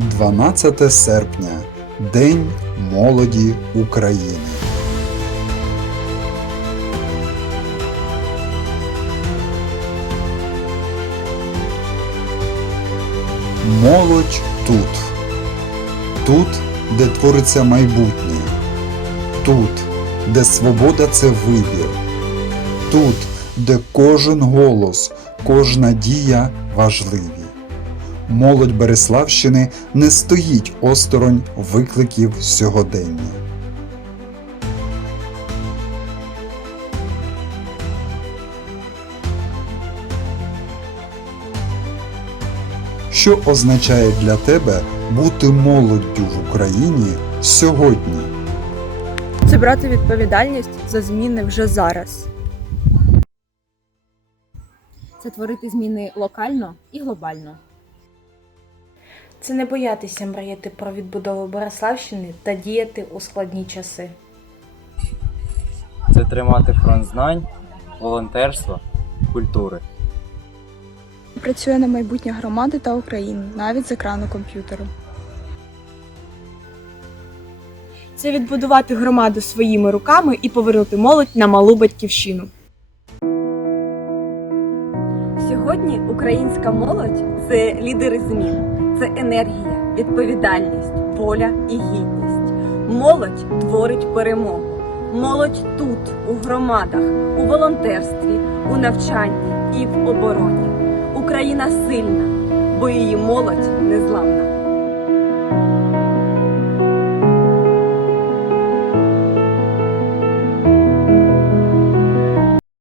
12 серпня День молоді України. Молодь тут. Тут, де твориться майбутнє. Тут, де свобода це вибір. Тут, де кожен голос, кожна дія важливі. Молодь Береславщини не стоїть осторонь викликів сьогодення. Що означає для тебе бути молоддю в Україні сьогодні? Це брати відповідальність за зміни вже зараз. це творити зміни локально і глобально. Це не боятися мріяти про відбудову Бориславщини та діяти у складні часи. це тримати фронт знань, волонтерства, культури. Працює на майбутнє громади та України навіть з екрану комп'ютеру. це відбудувати громаду своїми руками і повернути молодь на малу батьківщину. Сьогодні українська молодь це лідери змін, це енергія, відповідальність, воля і гідність. Молодь творить перемогу. Молодь тут, у громадах, у волонтерстві, у навчанні і в обороні. Україна сильна, бо її молодь незламна.